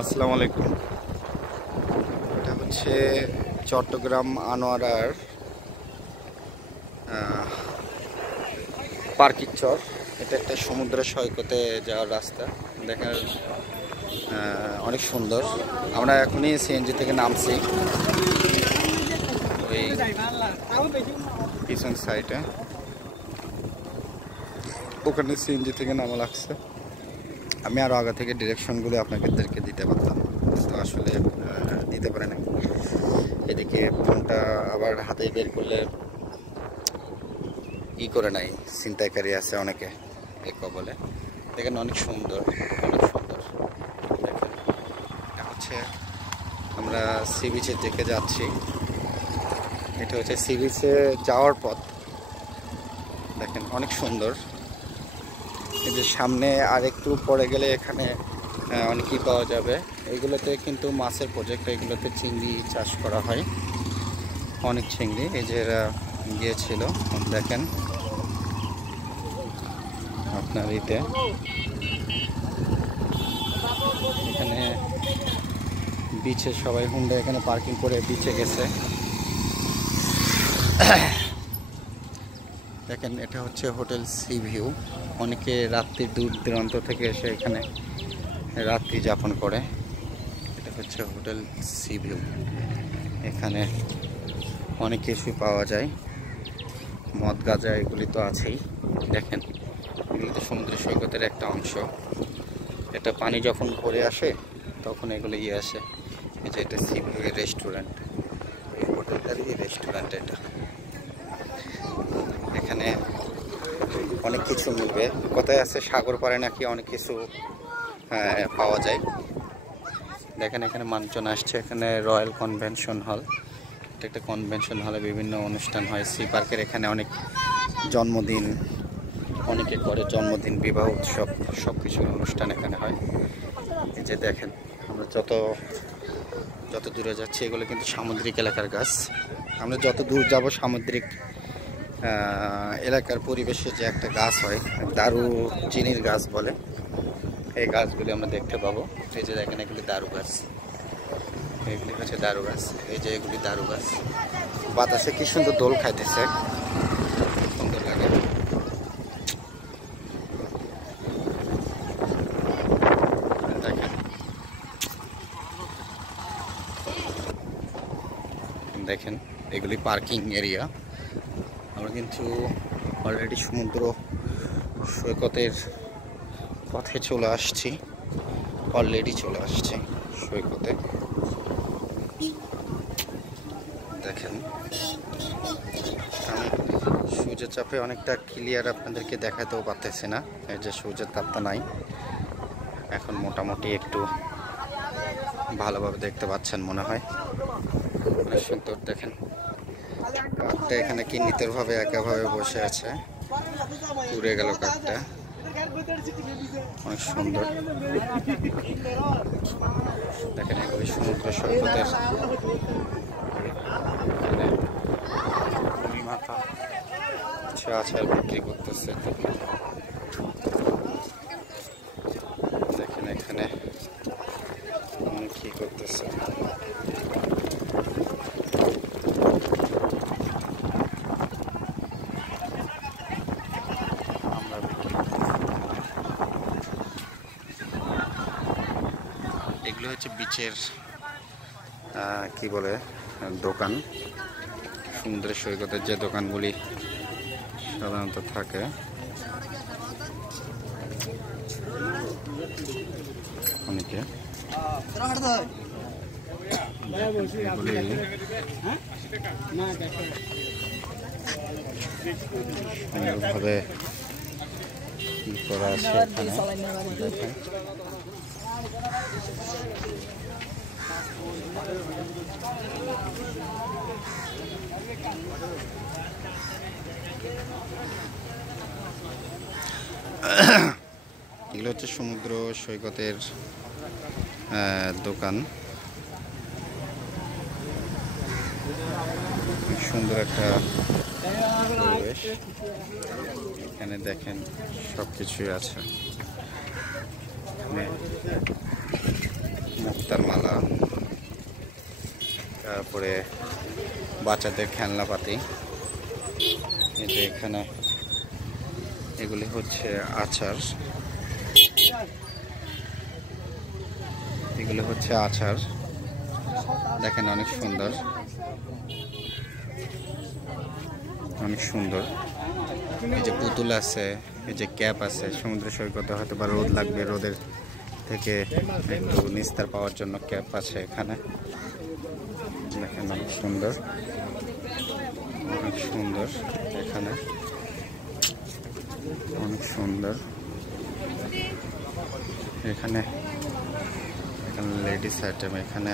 আসসালামু আলাইকুম। এটা হচ্ছে চট্টগ্রাম আনোয়ারার পার্কিং চর। এটা একটা সমুদ্র সৈকতে যাওয়ার রাস্তা। দেখেন অনেক সুন্দর। আমরা এখনই সিএনজি থেকে নামছি, ওই পিছন সাইডে ওখানে সিএনজি থেকে নামা লাগছে। আমি আরও আগে থেকে ডিরেকশনগুলো আপনাদেরকে দিতে পারতাম, তো আসলে দিতে পারে না। এদিকে ফোনটা আবার হাতে বের করলে করে নাই, ছিনতাইকারী আছে অনেকে এই কবলে। দেখেন অনেক সুন্দর, অনেক সুন্দর। দেখেন এটা হচ্ছে আমরা সি বিচের দিকে যাচ্ছি। এটা হচ্ছে সি বিচে যাওয়ার পথ। দেখেন অনেক সুন্দর। এই যে সামনে আর একটু পরে গেলে এখানে অনেকই পাওয়া যাবে। এইগুলোতে কিন্তু মাছের প্রজেক্ট, এগুলোতে চিংড়ি চাষ করা হয়, অনেক চিংড়ি। এই যে এরা গিয়েছিল, দেখেন আপনার ইতে এখানে বিচে সবাই হুন্ডা এখানে পার্কিং করে বিচে গেছে। দেখেন এটা হচ্ছে হোটেল সি ভিউ। অনেকে রাত্রির দূর দূরান্ত থেকে এসে এখানে রাত্রি যাপন করে। এটা হচ্ছে হোটেল সি ভিউ। এখানে অনেক কিছুই পাওয়া যায়, মদ গাঁজা এগুলি তো আছেই। দেখেন এগুলি তো সমুদ্র সৈকতের একটা অংশ। এটা পানি যখন ভরে আসে তখন এগুলো আসে। এই যে এটা সি ভিউ রেস্টুরেন্ট, এই হোটেলটারই রেস্টুরেন্ট এটা। এখানে অনেক কিছু মিলবে। কোথায় আছে সাগর পাড়ে নাকি অনেক কিছু পাওয়া যায়। দেখেন এখানে মানুষজন আসছে। এখানে রয়্যাল কনভেনশন হল, এটা একটা কনভেনশন হলে বিভিন্ন অনুষ্ঠান হয়। সি পার্কের এখানে অনেক জন্মদিন অনেকে করে, জন্মদিন, বিবাহ উৎসব, সব কিছুর অনুষ্ঠান এখানে হয়। এই যে দেখেন আমরা যত দূরে যাচ্ছি এগুলো কিন্তু সামুদ্রিক এলাকার গাছ। আমরা যত দূর যাব সামুদ্রিক এলাকার পরিবেশে যে একটা গাছ হয়, দারু চিনির গাছ বলে, এই গাছগুলি আমরা দেখতে পাবো। এই যে দেখেন এগুলি দারু গাছ, এগুলি হচ্ছে দারু গাছ। এই যে এগুলি দারু গাছ। বাতাসে কি সুন্দর দোল খাইতেছে, সুন্দর লাগে। দেখেন দেখেন এগুলি পার্কিং এরিয়া। আমরা কিন্তু অলরেডি সমুদ্র সৈকতের পথে চলে আসছি, অলরেডি চলে আসছি সৈকতে। দেখেন আমি সূর্যের চাপে অনেকটা ক্লিয়ার আপনাদেরকে দেখাতেও পারতেছি না। এই যে সূর্যের তাপটা নাই এখন, মোটামুটি একটু ভালোভাবে দেখতে পাচ্ছেন মনে হয়। অনেক সুন্দর। দেখেন কাকটা এখানে কি নিতরভাবে একাভাবে বসে আছে, উড়ে গেল কাকটা। অনেক সুন্দর। দেখেন এগুলি সমুদ্র সৈকতের মাথা আচার বিক্রি করতেছে। দেখেন এখানে কি করতেছে। এগুলো হচ্ছে বিচের কি বলে দোকান, সমুদ্রের সৈকতের যে দোকানগুলি সাধারণত থাকে। অনেকে সুন্দরভাবে কি করা আছে এখানে। দেখেন এগুলো হচ্ছে সমুদ্র সৈকতের দোকান। সুন্দর একটা পরিবেশ। এখানে দেখেন সব কিছুই আছে। নিস্তার মালা, তারপরে বাচ্চাদের খেলনাপাতি। এই যে এখানে এগুলি হচ্ছে আচার, এগুলো হচ্ছে আচার। দেখেন অনেক সুন্দর, অনেক সুন্দর। এই যে পুতুল আছে, এই যে ক্যাপ আছে। সমুদ্র সৈকতে হয়তো বা রোদ লাগবে, রোদের থেকে একটু নিস্তার পাওয়ার জন্য ক্যাপ আছে এখানে। দেখেন অনেক সুন্দর, অনেক সুন্দর। এখানে অনেক সুন্দর। এখানে এখানে লেডিস আইটেম, এখানে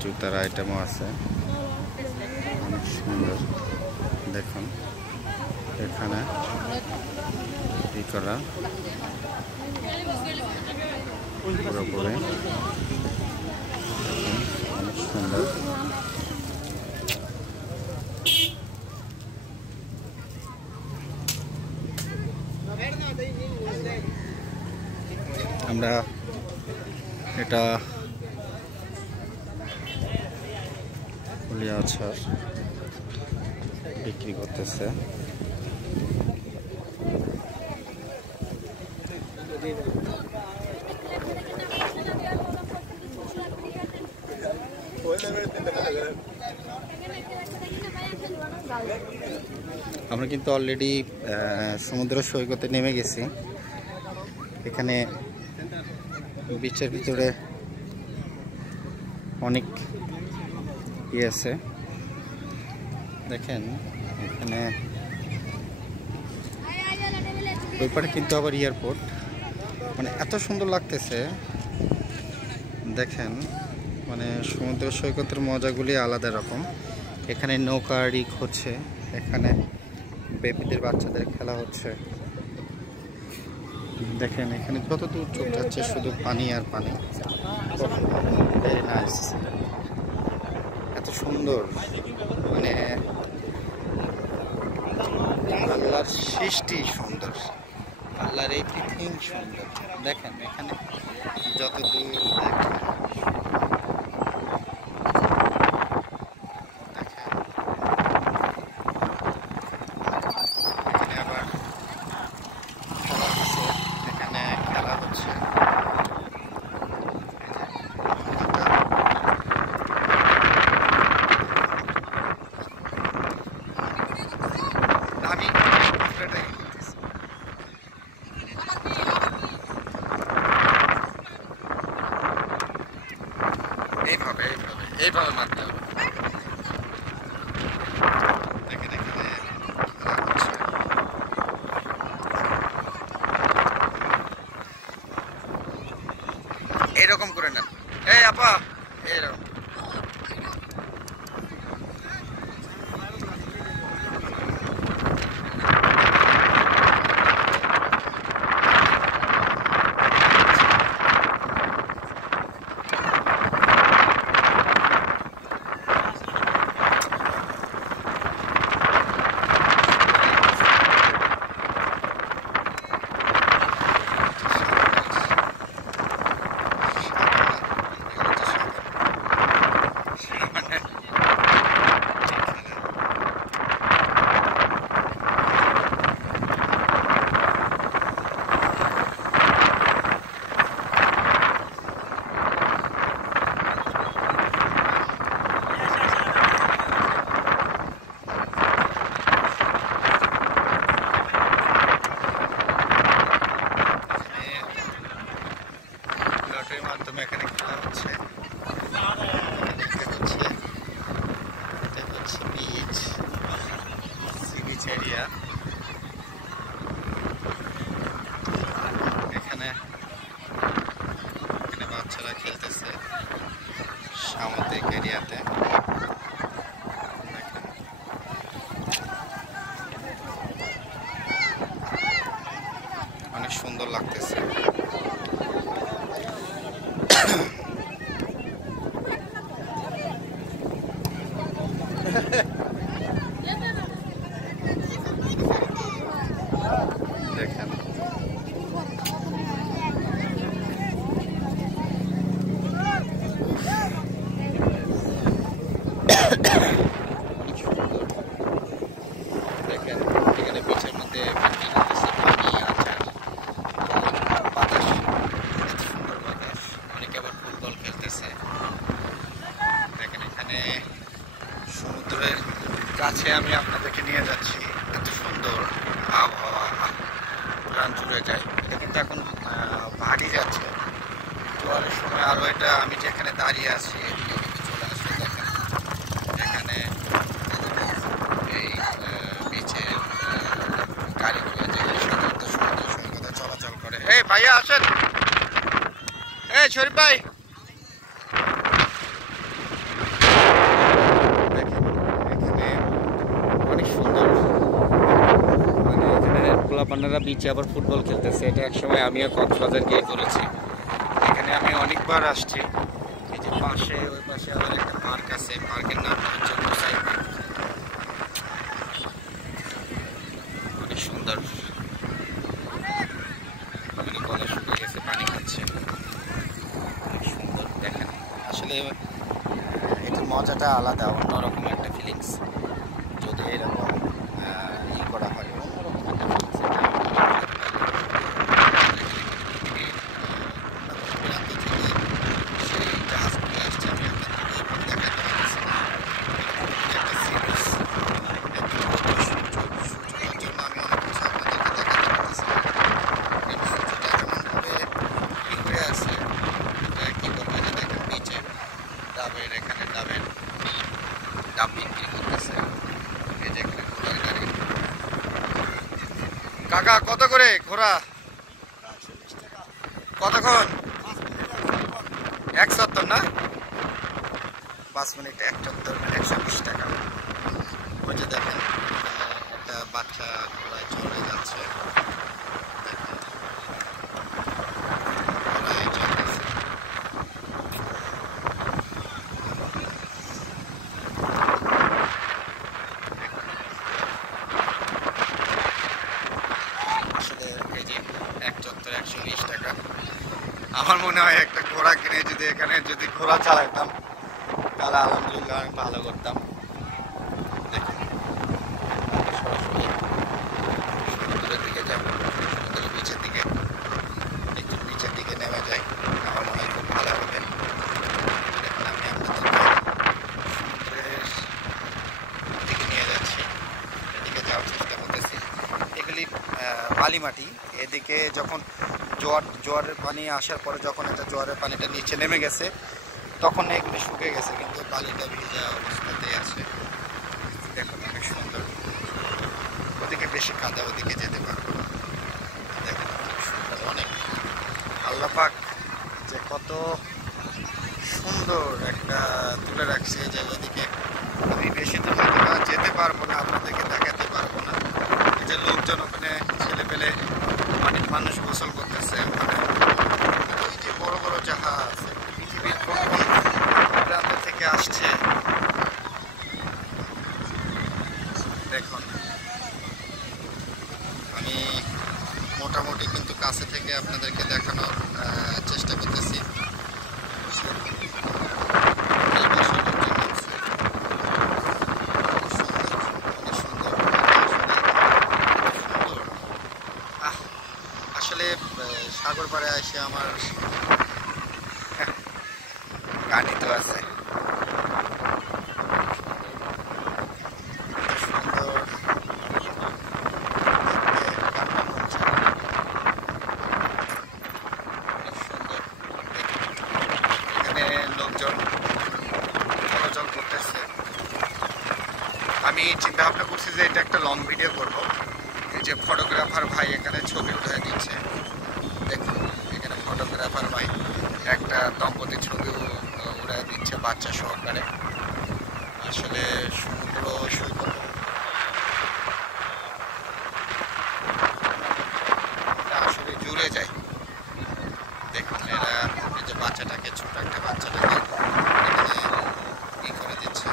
জুতার আইটেমও আছে, অনেক সুন্দর। দেখুন এখানে ই করা পুরোপুরি অনেক সুন্দর। আমরা এটা ফুলিয়া আচার বিক্রি করতেছে। আমরা কিন্তু অলরেডি সমুদ্র সৈকতে নেমে গেছি। এখানে বিচের ভিতরে অনেক ইয়ে আছে। দেখেন এখানে ওই পারে কিন্তু আবার এয়ারপোর্ট, মানে এত সুন্দর লাগতেছে। দেখেন মানে সমুদ্র সৈকতের মজাগুলি আলাদা রকম। এখানে নৌকা রিক হচ্ছে, এখানে বেবিদের বাচ্চাদের খেলা হচ্ছে। দেখেন এখানে কত দূর চোখ যাচ্ছে, শুধু পানি আর পানি। ভেরি নাইস, এত সুন্দর, মানে আল্লাহর সৃষ্টি সুন্দর, আল্লাহর এভরিথিং সুন্দর। দেখেন এখানে যত দূর এইভাবে এইভাবে এইভাবে মারতে হবে। দেখেন এখানে খেলা হচ্ছে। এইরকম করে নেন, এই আপা এইরকম। মাধ্যমে এখানে খেলা হচ্ছে। দেখতে পাচ্ছি এটা হচ্ছে বিচ, সি বিচ এরিয়া। এখানে এখানে বাচ্চারা খেলতেছে সামুদ্রিক এরিয়াতে। অনেক সুন্দর লাগতেছে। দেখেন কাছে আমি আপনাদেরকে নিয়ে যাচ্ছি। এত সুন্দর আবহাওয়া, প্রাণ জুড়ে যায়। এটা কিন্তু এখন ভারী যাচ্ছে, জোয়ারের সময় আরও এটা আমি যেখানে দাঁড়িয়ে আছি এদিকে কিন্তু চলে আসবে। দেখেন এখানে এই বিচে গাড়িগুলো যেগুলো সাধারণত সমুদ্র সৈকতে চলাচল করে। এই ভাইয়া আসেন, এই শরীফ ভাই পোলাপান্নারা বিচে আবার ফুটবল খেলতেছে। এটা একসময় আমিও কক্সবাজার গিয়ে করেছি। এখানে আমি অনেকবার আসছি। এই যে পাশে, ওই পাশে আবার একটা পার্ক আছে, পার্কের নাম হচ্ছে গোসাই পার্ক। অনেক সুন্দর, গলা শুকিয়ে গেছে, পানি খাচ্ছে। অনেক সুন্দর দেখেন, আসলে এটার মজাটা আলাদা, অন্যরকম একটা ফিলিংস। যদি এরকম করা হয় অন্যরকম একটা ফিলিংস। কাকা কত করে ঘোড়া? কতক্ষণ? 170 না, 5 মিনিট 170, 120 টাকা। ওই যে দেখেন একটা বাচ্চা ঘোড়ায় চলে যাচ্ছে। আমার মনে হয় একটা ঘোড়া কিনে যদি এখানে যদি ঘোড়া চালাইতাম তাহলে আলহামদুলিল্লাহ আমি ভালো করতাম। দেখুন সরাসরি সমুদ্রের দিকে যাবো, সমুদ্রের বিচের দিকে, একটু বিচের দিকে নেমে যাই, আমার মনে হয় খুব ভালো হবে। দেখুন আমি আপনাদেরকে সমুদ্রের দিকে নিয়ে যাচ্ছি, এদিকে যাওয়ার চেষ্টা করতেছি। এগুলি বালি মাটি, এদিকে যখন জোয়ারের পানি আসার পরে যখন এটা জোয়ারের পানিটা নিচে নেমে গেছে তখন এগুলো শুকিয়ে গেছে, কিন্তু বালিটা ভিজা অবস্থাতেই আছে। দেখুন অনেক সুন্দর, ওদিকে বেশি কাদা, ওদিকে যেতে পারবো না। দেখুন অনেক সুন্দর, অনেক আল্লাহ পাক যে কত সুন্দর একটা তুলে রাখছে এই জায়গাদিকে। আমি বেশি তো যেতে পারবো না, আপনাদেরকে দেখাতে পারবো না। এই যে লোকজন ওখানে ছেলে পেলে অনেক মানুষ গোসল করতেছে ওখানে। ওই যে বড় বড় জাহাজ পৃথিবীর কোন কোন প্রান্ত থেকে আসছে দেখুন। আমি মোটামুটি কিন্তু কাছে থেকে আপনাদেরকে দেখানোর চেষ্টা করতেছি। আসলে সাগর পাড়ে এসে আমার গানই তো আছে। এখানে লোকজন চলাচল করতেছে। আমি চিন্তা ভাবনা করছি যে এটা একটা লং ভিডিও করবো। এই যে ফটোগ্রাফার ভাই এখানে ছবি উঠে দিচ্ছে, দেখুন এখানে ফটোগ্রাফার ভাই একটা দম্পতি ছবি উড়ে দিচ্ছে বাচ্চা সহকারে। আসলে সমুদ্র সৈকত আসলে জুড়ে যায়। দেখুন এরা এই যে বাচ্চাটাকে, ছোট একটা বাচ্চাটাকে ই করে দিচ্ছে,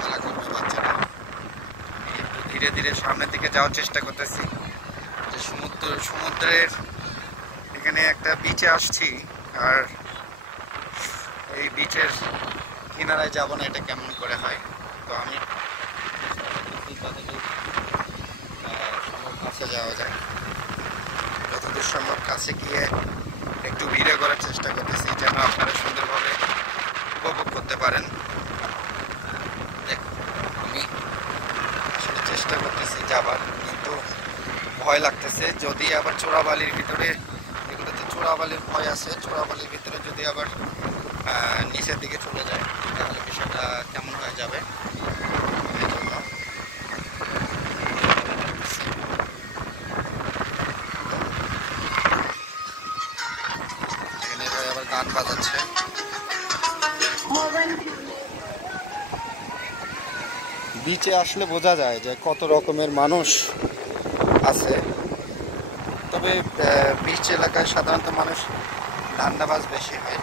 খেলা করবে বাচ্চাটা। একটু ধীরে ধীরে সামনের দিকে যাওয়ার চেষ্টা করতেছি। যে সমুদ্রের এখানে একটা বিচে আসছি, আর এই বিচের কিনারায় যাব না, এটা কেমন করে হয়। তো আমি কাছে যাওয়া যায়, যতদূর সম্ভব কাছে গিয়ে একটু ভিডিও করার চেষ্টা করতেছি যেন আপনারা সুন্দরভাবে উপভোগ করতে পারেন। চোরাবালির ভয় আছে। চোরাবালির ভিতরে যদি আবার নিচের দিকে চলে যায় তাহলে বিষয়টা কেমন হয়ে যাবে। এই জন্য এখানে ভাই আবার গান বাজাচ্ছে। বিচে আসলে বোঝা যায় যে কত রকমের মানুষ আছে। তবে বিচ এলাকায় সাধারণত মানুষ ধান্দাবাজ বেশি হয়।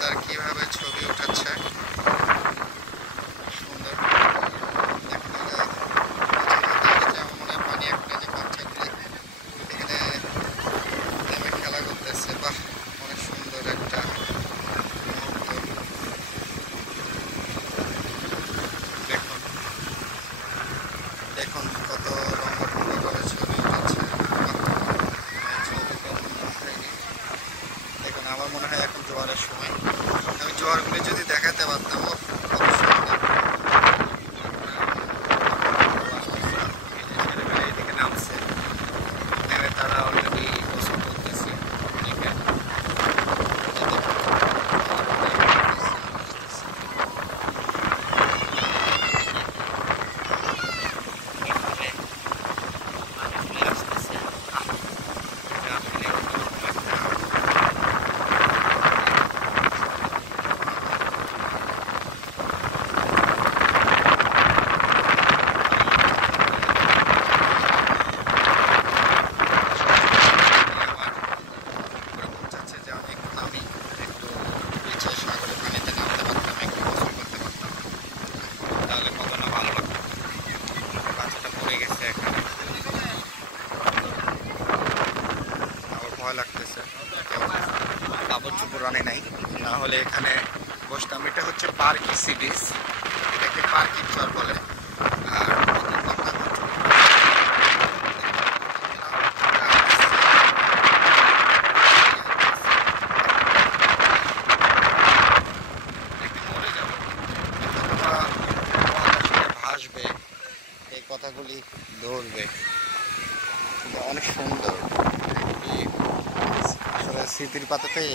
তার কিভাবে ছবি উঠাচ্ছে সুন্দর। মনে পানি একটা যে বাচ্চাগুলি এখানে নেমে খেলা করতেছে। বাহ, অনেক সুন্দর একটা দেখুন দেখুন কত রঙের ছবি উঠাচ্ছে। দেখুন আমার মনে হয় এখন জোয়ারের সময়। আমি জোয়ারগুলি যদি দেখাতে পারতাম কত সুন্দর। এদিকে নামছে, নেমে তারা অলরেডি গোসল করতেছে। ভয় লাগতেছে, কাপড় চোপড় আনে নাই, না হলে এখানে বসতাম। এটা হচ্ছে পার্কি সি বিচ, এটাকে পার্কি চর বলে। আর ভাসবে, এই কথাগুলি ধরবে, অনেক সুন্দর। আসলে স্মৃতির পাতাতেই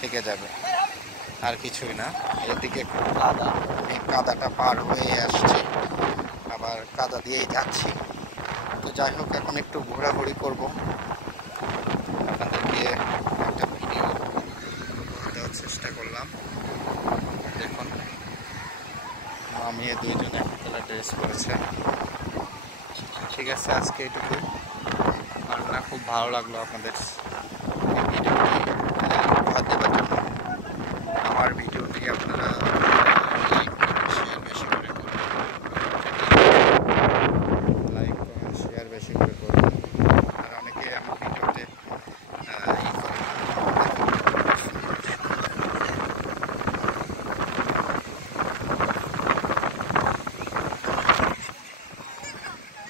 থেকে যাবে, আর কিছুই না। এদিকে কাদা, এই কাদাটা পার হয়ে আসছে, আবার কাদা দিয়েই যাচ্ছি। তো যাই হোক, এখন একটু ঘোরাঘুরি করব, আপনাদেরকে একটা ভিডিও দেওয়ার চেষ্টা করলাম। দেখুন আমি দুইজনে এক কালার ড্রেস করেছে। ঠিক আছে, আজকে এটুকু। আর না, খুব ভালো লাগলো আপনাদের ভিডিওটি উপহার দেওয়ার জন্য। আমার ভিডিওটি আপনারা শেয়ার বেশি করে করবেন, লাইক কমেন্ট শেয়ার বেশি করে করবেন। আর অনেকে আমার ভিডিওতে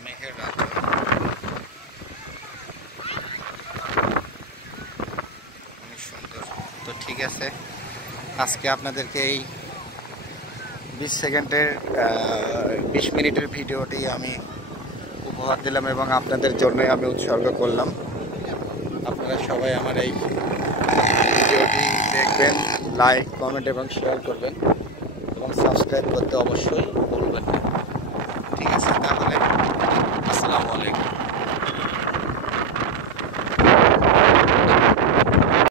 মেঘের রাত, অনেক সুন্দর। তো ঠিক আছে, আজকে আপনাদেরকে এই 20 মিনিটের ভিডিওটি আমি উপহার দিলাম এবং আপনাদের জন্যই আমি উৎসর্গ করলাম। আপনারা সবাই আমার এই ভিডিওটি দেখবেন, লাইক কমেন্ট এবং শেয়ার করবেন এবং সাবস্ক্রাইব করতে অবশ্যই ভুলবেন না। ঠিক আছে, তাহলে আসসালামু আলাইকুম।